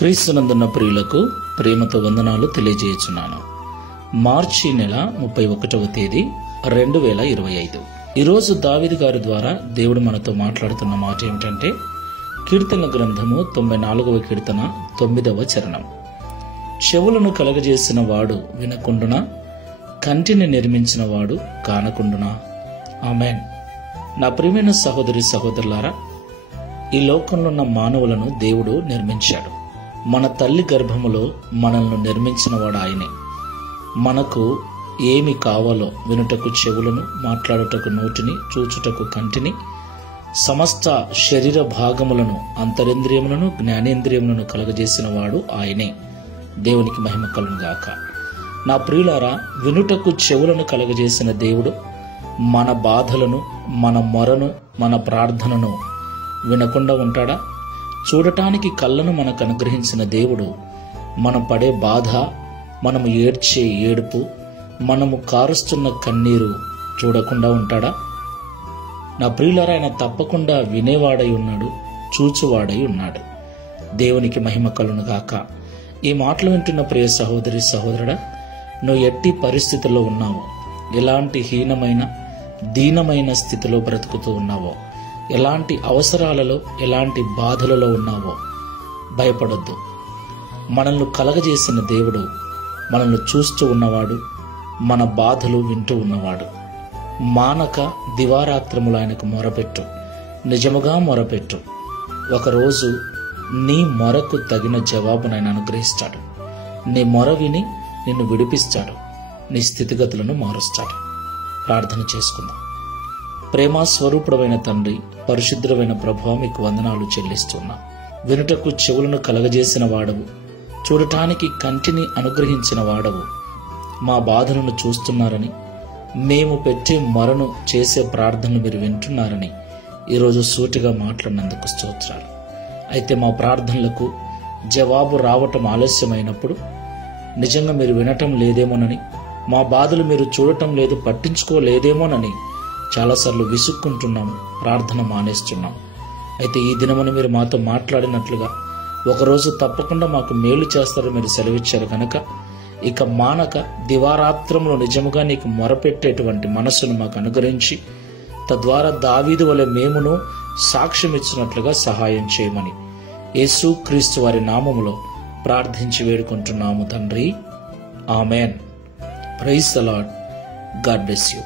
క్రీస్తునందున్న ప్రియులకు ప్రేమతో వందనాలు తెలియజేయుచున్నాను. మార్చి నెల 31వ తేదీ 2025. ఈరోజు దావీదు గారి ద్వారా దేవుడు మనతో మాట్లాడుతున్న మాట ఏమిటంటే, కీర్తన గ్రంథము 94వ కీర్తన 9వ చరణం. చెవులను కలగజేసిన వాడు వినకుండునా, కంటిని నిర్మించిన వాడు కానకుండునా. ఆమేన్. నా ప్రియమైన సహోదరి సహోదరులారా, ఈ లోకంలో ఉన్న మానవులను దేవుడు నిర్మించాడు. మన తల్లి గర్భములో మనల్ని నిర్మించిన వాడు ఆయనే. మనకు ఏమి కావాలో వినుటకు చెవులను, మాట్లాడుటకు నోటిని, చూచుటకు కంటిని, సమస్త శరీర భాగములను, అంతరింద్రియములను, జ్ఞానేంద్రియములను కలగజేసిన వాడు ఆయనే. దేవునికి మహిమ కలుగును గాక. నా ప్రియులారా, వినుటకు చెవులను కలగజేసిన దేవుడు మన బాధలను, మన మొరను, మన ప్రార్థనను వినకుండా ఉంటాడా? చూడటానికి కళ్ళను మనకు అనుగ్రహించిన దేవుడు మనం పడే బాధ, మనము ఏడ్చే ఏడుపు, మనము కారుస్తున్న కన్నీరు చూడకుండా ఉంటాడా? నా ప్రియులారా, ఆయన తప్పకుండా వినేవాడై ఉన్నాడు, చూచువాడై ఉన్నాడు. దేవునికి మహిమ కలుగును గాక. ఈ మాటలు వింటున్న ప్రియ సహోదరి సహోదరుడా, నువ్వు ఎట్టి పరిస్థితుల్లో ఉన్నావో, ఎలాంటి హీనమైన దీనమైన స్థితిలో బ్రతుకుతూ ఉన్నావో, ఎలాంటి అవసరాలలో, ఎలాంటి బాధలలో ఉన్నావో భయపడొద్దు. మనల్ని కలగజేసిన దేవుడు మనల్ని చూస్తూ ఉన్నవాడు, మన బాధలు వింటూ ఉన్నవాడు. మానక దివారాత్రములు ఆయనకు మొరపెట్టు, నిజముగా మొరపెట్టు. ఒకరోజు నీ మొరకు తగిన జవాబును ఆయన అనుగ్రహిస్తాడు. నీ మొర విని నిన్ను విడిపిస్తాడు, నీ స్థితిగతులను మారుస్తాడు. ప్రార్థన చేసుకుందాం. ప్రేమ స్వరూపుడమైన తండ్రి, పరిశుద్ధమైన ప్రభువా, మీకు వందనాలు చెల్లిస్తున్నా. వినుటకు చెవులను కలగజేసిన వాడవు, చూడటానికి కంటిని అనుగ్రహించిన వాడవు. మా బాధలను చూస్తున్నారని, మేము పెట్టే మొరను, చేసే ప్రార్థనలు మీరు వింటున్నారని ఈరోజు సూటిగా మాట్లాడినందుకు స్తోత్రాలు. అయితే మా ప్రార్థనలకు జవాబు రావటం ఆలస్యమైనప్పుడు నిజంగా మీరు వినటం లేదేమోనని, మా బాధలు మీరు చూడటం లేదు, పట్టించుకోలేదేమోనని చాలాసార్లు విసుక్కుంటున్నాం, ప్రార్థన మానేస్తున్నాం. అయితే ఈ దినమున మీరు మాతో మాట్లాడినట్లుగా ఒకరోజు తప్పకుండా మాకు మేలు చేస్తారని మీరు సెలవిచ్చారు కనుక, ఇక మానక దివారాత్రంలో నిజముగా నీకు మొరపెట్టేటువంటి మనస్సును మాకు అనుగ్రహించి, తద్వారా దావీదు వలె మేమును సాక్ష్యం ఇచ్చినట్లుగా సహాయం చేయమని యేసు క్రీస్తు వారి నామములో ప్రార్థించి వేడుకుంటున్నాము తండ్రి. Amen. Praise the lord. God bless you.